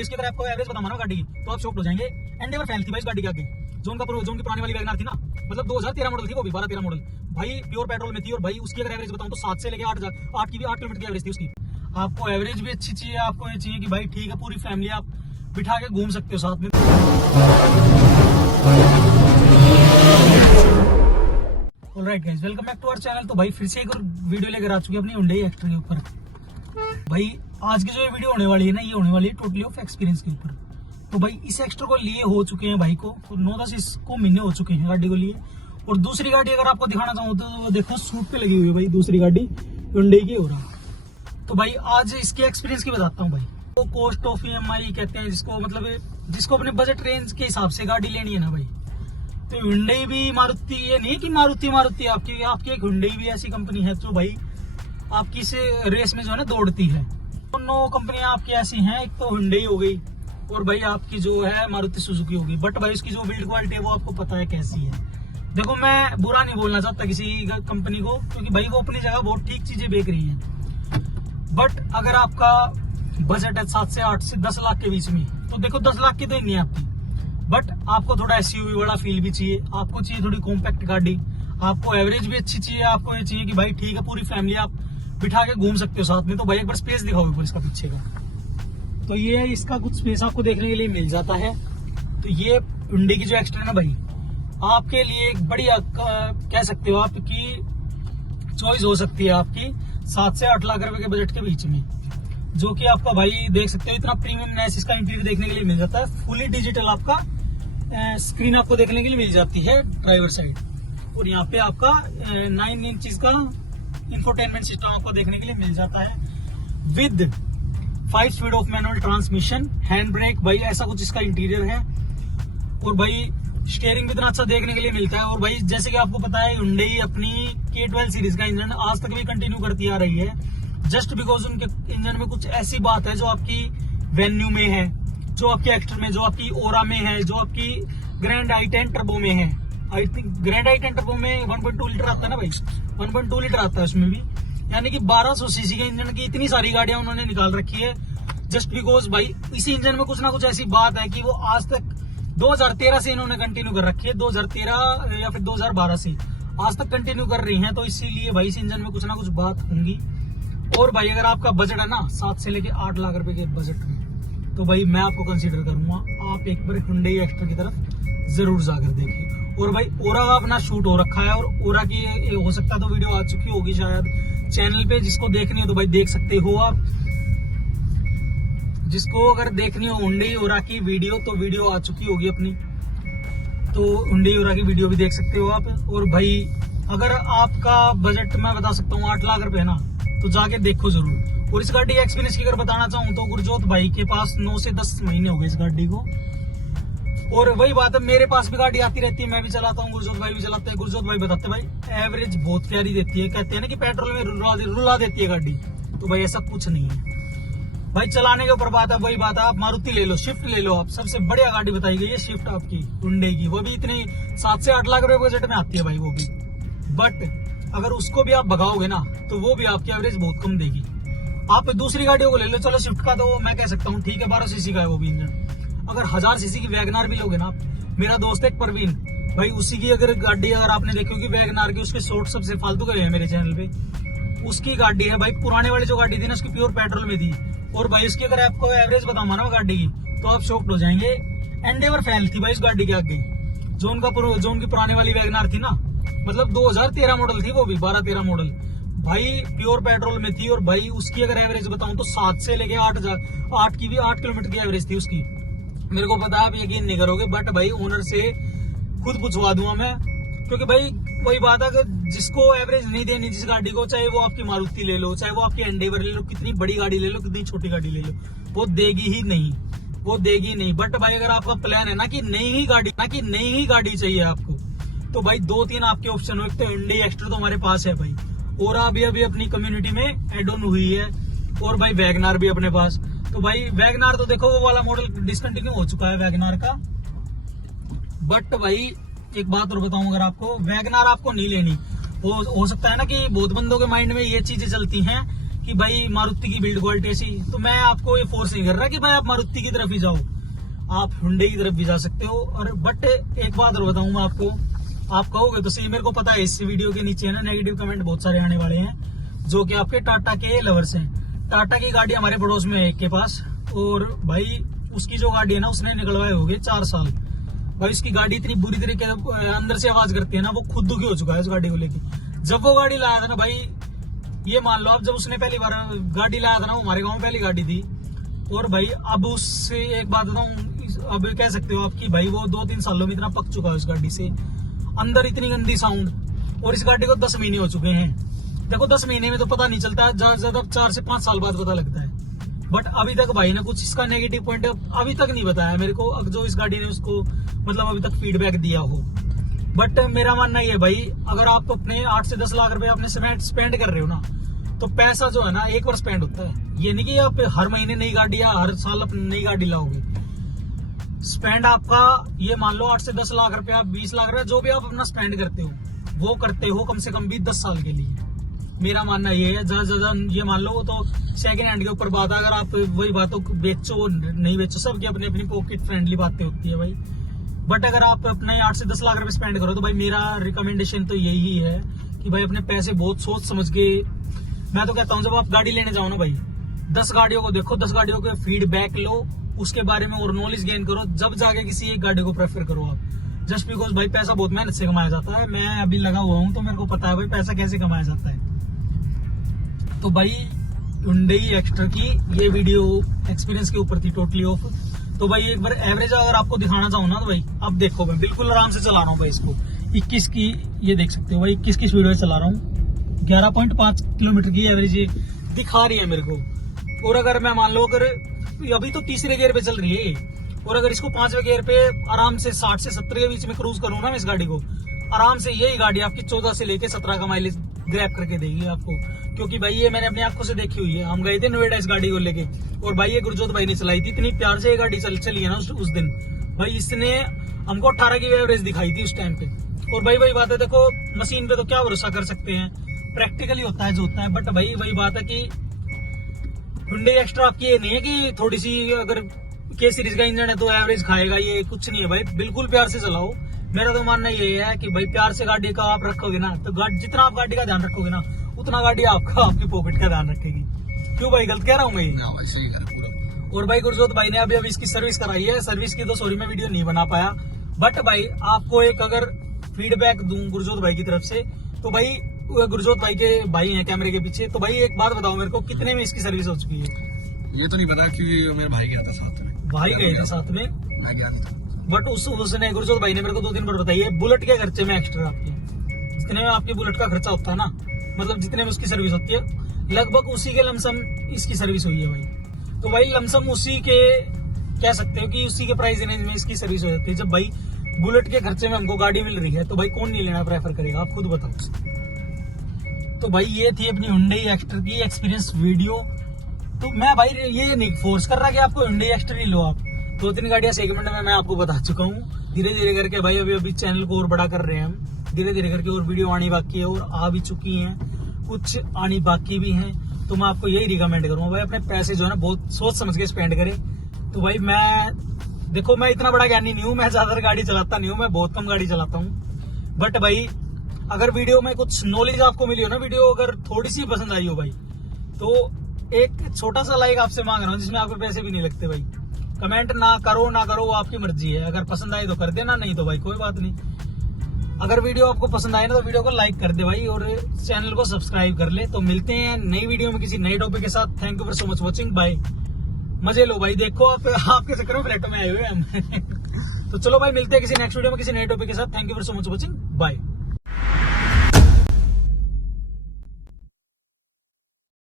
इसकी अगर आपको एवरेज बताऊंगा ना गाड़ी की तो आप शॉक हो जाएंगे। एंडेवर फैल थी भाई इस गाड़ी के आगे, जो उनकी पुरानी वाली वैगनआर थी ना, मतलब 2013 मॉडल थी, वो भी 12-13 मॉडल भाई, प्योर पेट्रोल में थी। और भाई उसकी अगर एवरेज बताऊं तो 7 से लेके 8 किलोमीटर की एवरेज थी उसकी। आपको एवरेज भी अच्छी चाहिए, आपको ये चाहिए कि भाई ठीक है पूरी फैमिली आप बिठा के घूम सकते हो साथ में। Alright guys, welcome back to our channel. तो भाई फिर से एक और वीडियो लेकर आ चुकी है अपनी Hyundai एक्स्ट्रा के ऊपर। भाई आज की जो ये वीडियो होने वाली है ना, ये होने वाली है टोटली ऑफ एक्सपीरियंस के ऊपर। तो भाई इस एक्स्ट्रा को लिए हो चुके हैं भाई को 9-10 इसको महीने हो चुके हैं गाड़ी को लिए। और दूसरी गाड़ी अगर आपको दिखाना चाहूँ तो देखो सूट पे लगी हुई है भाई, दूसरी गाड़ी Hyundai की हो रहा। तो भाई आज इसके एक्सपीरियंस की बताता हूँ भाई। तो कॉस्ट ऑफ EMI कहते हैं जिसको, मतलब जिसको अपने बजट रेंज के हिसाब से गाड़ी लेनी है ना भाई, तो Hyundai भी मारुति, ये नहीं कि मारुति आपकी एक Hyundai भी ऐसी कंपनी है जो भाई आपकी इस रेस में जो है ना दौड़ती है। दोनों कंपनियां आपकी ऐसी हैं, एक तो Hyundai हो गई और भाई आपकी जो है मारुति सुजुकी हो गई। बट भाई उसकी जो बिल्ड क्वालिटी है वो आपको पता है कैसी है। देखो मैं बुरा नहीं बोलना चाहता किसी कंपनी को, क्योंकि भाई वो अपनी जगह बहुत ठीक चीजें बेच रही है। बट अगर आपका बजट है 7 से 8 से 10 लाख के बीच में, तो देखो 10 लाख की तो ही नहीं है आपकी, बट आपको थोड़ा SUV वाला फील भी चाहिए, आपको चाहिए थोड़ी कॉम्पैक्ट गाड़ी, आपको एवरेज भी अच्छी चाहिए, आपको ये चाहिए कि भाई ठीक है पूरी फैमिली आप बिठा के घूम सकते हो साथ में। तो भाई एक बार स्पेस दिखाओ ऊपर इसका पीछे का, तो ये इसका कुछ स्पेस आपको देखने के लिए मिल जाता है। तो ये Hyundai की जो एक्स्ट्रा है ना भाई, आपके लिए एक बढ़िया कह सकते हो आपकी चॉइस हो सकती है आपकी 7 से 8 लाख रुपए के बजट के बीच में, जो कि आपका भाई देख सकते हो इतना प्रीमियमनेस इसका इंटीरियर देखने के लिए मिल जाता है। फुली डिजिटल आपका स्क्रीन आपको देखने के लिए मिल जाती है ड्राइवर साइड, और यहाँ पे आपका 9 इंच का इंफोटेनमेंट सिस्टम आपको देखने के लिए मिल जाता है with 5 speed of manual transmission, hand brake भाई, ऐसा कुछ इसका इंटीरियर है। और भाई स्टीयरिंग भी इतना अच्छा देखने के लिए मिलता है। और भाई जैसे कि आपको पता है Hyundai अपनी K12 सीरीज का इंजन आज तक भी कंटिन्यू करती आ रही है, जस्ट बिकॉज उनके इंजन में कुछ ऐसी बात है जो आपकी वेन्यू में है, जो आपकी एक्टर में, जो आपकी ओरा में है, जो आपकी ग्रैंड i10 टर्बो में है। I think grand i10 turbo में 1.2 लीटर आता है ना भाई, 1.2 लीटर आता है उसमें भी, यानी कि 1200 सीसी के इंजन की इतनी सारी गाड़ियां उन्होंने निकाल रखी है, जस्ट बिकॉज भाई इसी इंजन में कुछ ना कुछ ऐसी बात है कि वो आज तक 2013 से इन्होंने कंटिन्यू कर रखी है, 2013 या फिर 2012 से आज तक कंटिन्यू कर रही हैं। तो इसीलिए भाई इस इंजन में कुछ ना कुछ बात होंगी। और भाई अगर आपका बजट है ना 7 से लेके 8 लाख रुपए के बजट में, तो भाई मैं आपको कंसीडर करूंगा आप एक बार Hyundai एक्स्ट्रा की तरफ जरूर जाकर देखिए। और भाई ओरा का अपना शूट हो रखा है, और ओरा की हो सकता है तो वीडियो आ चुकी होगी शायद चैनल पे, जिसको देखनी हो तो भाई देख सकते हो आप। जिसको अगर देखनी हो Hyundai ओरा की वीडियो, तो वीडियो आ चुकी होगी अपनी, तो Hyundai ओरा की वीडियो भी देख सकते हो आप। और भाई अगर आपका बजट मैं बता सकता हूँ 8 लाख रुपए ना, तो जाके देखो जरूर। और इस गाड़ी के एक्सपीरियंस की अगर बताना चाहूँ तो गुरजोत भाई के पास 9 से 10 महीने हो गए इस गाड़ी को। और वही बात है, मेरे पास भी गाड़ी आती रहती है, मैं भी चलाता हूँ, गुरजोत भाई भी चलाते हैं। गुरजोत भाई बताते हैं भाई एवरेज बहुत प्यारी देती है, कहते हैं ना कि पेट्रोल में रुला देती है गाड़ी, तो भाई ऐसा कुछ नहीं है भाई, चलाने के ऊपर बात है। वही बात है, आप मारुति ले लो, स्विफ्ट ले लो, आप सबसे बढ़िया गाड़ी बताई गई है स्विफ्ट आपकी Hyundai की, वो भी इतनी 7 से 8 लाख रुपए बजट में आती है भाई वो भी। बट अगर उसको भी आप भगाओगे ना तो वो भी आपकी एवरेज बहुत कम देगी। आप दूसरी गाड़ियों को ले लो, चलो स्विफ्ट का तो मैं कह सकता हूँ ठीक है 12 सीसी का है वो भी इंजन। अगर 1000 सीसी की वैगनआर भी लोगे ना आप, मेरा दोस्त है परवीन भाई, उसी की अगर गाड़ी अगर आपने देखी होगी वैगनआर की, उसके शॉर्ट सबसे फालतू गए हैं मेरे चैनल पे, उसकी गाड़ी है भाई, पुराने वाली जो गाड़ी थी ना उसकी प्योर पेट्रोल में थी। और भाई इसकी अगर आपको एवरेज बताऊंगा ना गाड़ी की, तो आप शॉक्ड हो जाएंगे। एंडेवर फैल थी भाई इस गाड़ी के आगे, जो उनकी पुरानी वाली वैगनआर थी ना, मतलब 2013 मॉडल थी वो भी, 12-13 मॉडल भाई, प्योर पेट्रोल में थी। और भाई उसकी अगर एवरेज बताऊं तो 7 से लेके 8 किलोमीटर की एवरेज थी उसकी। मेरे को पता है आप यकीन नहीं करोगे, बट भाई ओनर से खुद पूछवा दूंगा मैं, क्योंकि भाई वही बात है, अगर जिसको एवरेज नहीं देनी जिस गाड़ी को, चाहे वो आपकी मारुति ले लो, चाहे वो आपकी एंडेवर ले लो, कितनी बड़ी गाड़ी ले लो, कितनी छोटी गाड़ी ले लो, वो देगी ही नहीं, वो देगी नहीं। बट भाई अगर आपका प्लान है ना कि नई ही गाड़ी चाहिए आपको, तो भाई 2-3 आपके ऑप्शन हो। एक तो Hyundai एक्स्ट्रा तो हमारे पास है भाई, ओरा अभी अपनी कम्युनिटी में एड ऑन हुई है, और भाई वैगनआर भी अपने पास। तो भाई वैगनआर तो देखो वो वाला मॉडल डिसकंटिन्यू हो चुका है वैगनआर का। बट भाई एक बात और बताऊं, अगर आपको वैगनआर आपको नहीं लेनी, हो सकता है ना कि बहुत बंदों के माइंड में ये चीजें चलती हैं कि भाई मारुति की बिल्ड क्वालिटी ऐसी, तो मैं आपको ये फोर्स नहीं कर रहा कि भाई आप मारुति की तरफ ही जाओ, आप हुंडई की तरफ भी जा सकते हो। और बट एक बात और बताऊं मैं आपको, आप कहोगे तो सही, मेरे को पता है इस वीडियो के नीचे है ना नेगेटिव कमेंट बहुत सारे आने वाले हैं, जो कि आपके टाटा के लवर्स हैं। टाटा की गाड़ी हमारे पड़ोस में है एक के पास, और भाई उसकी जो गाड़ी है ना उसने निकलवाए हो गए 4 साल। भाई उसकी गाड़ी इतनी बुरी तरीके से अंदर से आवाज करती है ना, वो खुद दुखी हो चुका है इस गाड़ी को लेके। जब वो गाड़ी लाया था ना भाई, ये मान लो आप, जब उसने पहली बार गाड़ी लाया था ना, वो हमारे गाँव में पहली गाड़ी थी। और भाई अब उससे एक बात बताऊं, अब कह सकते हो आप कि भाई वो 2-3 सालों में इतना पक चुका है उस गाड़ी से, अंदर इतनी गंदी साउंड। और इस गाड़ी को 10 महीने हो चुके हैं। देखो 10 महीने में तो पता नहीं चलता है, ज्यादा से ज्यादा 4 से 5 साल बाद पता लगता है। बट अभी तक भाई ने कुछ इसका नेगेटिव पॉइंट अभी तक नहीं बताया मेरे को, जो इस गाड़ी ने उसको मतलब अभी तक फीडबैक दिया हो। बट मेरा मानना ये है भाई, अगर आप अपने 8 से 10 लाख रुपए अपने स्पेंड कर रहे हो ना, तो पैसा जो है ना एक बार स्पेंड होता है। ये नहीं कि आप हर महीने नई गाड़ी या हर साल अपनी नई गाड़ी लाओगे। स्पेंड आपका ये मान लो 8 से 10 लाख रुपया, 20 लाख रुपया, जो भी आप अपना स्पेंड करते हो वो करते हो कम से कम भी 10 साल के लिए। मेरा मानना ये है, ज्यादा ज्यादा ये मान लो, वो तो सेकंड हैंड के ऊपर बात है। अगर आप वही बातों बेचो नहीं बेचो, सबकी अपनी अपनी पॉकेट फ्रेंडली बातें होती है भाई। बट अगर आप अपने 8 से 10 लाख रुपए स्पेंड करो, तो भाई मेरा रिकमेंडेशन तो यही है कि भाई अपने पैसे बहुत सोच समझ के, मैं तो कहता हूँ जब आप गाड़ी लेने जाओ ना भाई, 10 गाड़ियों को देखो, 10 गाड़ियों के फीडबैक लो, उसके बारे में और नॉलेज गेन करो, जब जाके किसी एक गाड़ी को प्रेफर करो आप। जस्ट बिकॉज भाई पैसा बहुत मेहनत से कमाया जाता है, मैं अभी लगा हुआ हूँ तो मेरे को पता है भाई पैसा कैसे कमाया जाता है। तो भाई हुंडई एक्स्ट्रा की ये वीडियो एक्सपीरियंस के ऊपर थी, टोटली ऑफ। तो भाई एक बार एवरेज अगर आपको दिखाना चाहूँ ना, तो भाई अब देखो मैं बिल्कुल आराम से चला रहा हूँ भाई इसको। 21 की ये देख सकते हो भाई, 21 की स्पीड में चला रहा हूँ, 11.5 किलोमीटर की एवरेज दिखा रही है मेरे को। और अगर मैं मान लो अगर अभी तो तीसरे गियर पे चल रही है, और अगर इसको 5वें गियर पे आराम से 60 से 70 के बीच में क्रूज करूँ ना मैं इस गाड़ी को, आराम से यही गाड़ी आपकी 14 से लेके 17 का माइलेज ग्रैब करके देगी आपको। क्योंकि भाई ये मैंने अपनी आंखों से देखी हुई है। हम गए थे नोएडा इस गाड़ी को लेके, और भाई ये गुरजोत भाई ने चलाई थी, इतनी प्यार से ये गाड़ी चली है ना उस दिन भाई। इसने हमको 18 की एवरेज दिखाई थी उस टाइम पे। और भाई वही बात है, देखो मशीन पे तो क्या भरोसा कर सकते हैं, प्रैक्टिकली होता है जो होता है। बट भाई वही बात है कि हुंडई एक्स्ट्रा आपकी ये नहीं है कि थोड़ी सी अगर के सीरीज का इंजन है तो एवरेज खाएगा, ये कुछ नहीं है भाई। बिल्कुल प्यार से चलाओ। मेरा तो मानना ये है कि भाई प्यार से गाड़ी का आप रखोगे ना, तो जितना आप गाड़ी का ध्यान रखोगे ना, उतना गाड़ी आपका आपकी पॉकेट का ध्यान रखेगी। क्यों भाई, गलत कह रहा हूँ मैं? और भाई गुरजोत भाई ने अभी इसकी सर्विस कराई है। सर्विस की तो सॉरी मैं वीडियो नहीं बना पाया, बट भाई आपको एक अगर फीडबैक दूं गुरजोत भाई की तरफ से, तो भाई गुरजोत भाई के भाई हैं कैमरे के पीछे, तो भाई एक बात बताओ मेरे को, कितने में इसकी सर्विस हो चुकी है? ये तो नहीं पता क्योंकि मेरा भाई गया था साथ में। भाई गए थे साथ में, मैं गया नहीं था। बट उसने गुरजोत भाई ने मेरे को 2-3 बार बताई है बुलेट के खर्चे में एक्स्ट्रा आपके, जितने में आपके बुलेट का खर्चा होता है ना, मतलब जितने में उसकी सर्विस होती है, लगभग उसी के लमसम इसकी सर्विस हुई है भाई। तो भाई लमसम उसी के कह सकते हो कि उसी के प्राइस रेंज में इसकी सर्विस हो जाती है। जब भाई बुलेट के खर्चे में हमको गाड़ी मिल रही है, तो भाई कौन नहीं लेना प्रेफर करेगा, आप खुद बताओ। तो भाई ये थी अपनी हुंडई एक्स्ट्रा की एक्सपीरियंस वीडियो। तो मैं भाई ये नहीं फोर्स कर रहा कि आपको हुंडई एक्स्ट्रा ही लो, आप 2-3 गाड़ियां सेगमेंट में मैं आपको बता चुका हूँ। धीरे धीरे करके भाई अभी चैनल को और बड़ा कर रहे हैं हम, धीरे धीरे करके और वीडियो आनी बाकी है, और आ भी चुकी हैं, कुछ आनी बाकी भी हैं। तो मैं आपको यही रिकमेंड करूंगा भाई, अपने पैसे जो है ना बहुत सोच समझ के स्पेंड करें। तो भाई देखो मैं इतना बड़ा ज्ञानी नहीं हूँ, मैं ज्यादा गाड़ी चलाता नहीं हूँ, मैं बहुत कम गाड़ी चलाता हूँ। बट भाई अगर वीडियो में कुछ नॉलेज आपको मिली हो ना, वीडियो अगर थोड़ी सी पसंद आई हो भाई, तो एक छोटा सा लाइक आपसे मांग रहा हूँ, जिसमें आपके पैसे भी नहीं लगते भाई। कमेंट ना करो वो आपकी मर्जी है, अगर पसंद आए तो कर देना, नहीं तो भाई कोई बात नहीं। अगर वीडियो आपको पसंद आए ना तो वीडियो को लाइक कर दे भाई, और चैनल को सब्सक्राइब कर ले। तो मिलते हैं नई वीडियो में किसी नए टॉपिक के साथ। Thank you for so much watching, bye. मजे लो भाई, देखो आपके चक्कर में फ्लैटों में आए हुए हैं हम। तो चलो भाई मिलते हैं किसी नेक्स्ट वीडियो में किसी नए टॉपिक के साथ। Thank you for so much watching, bye.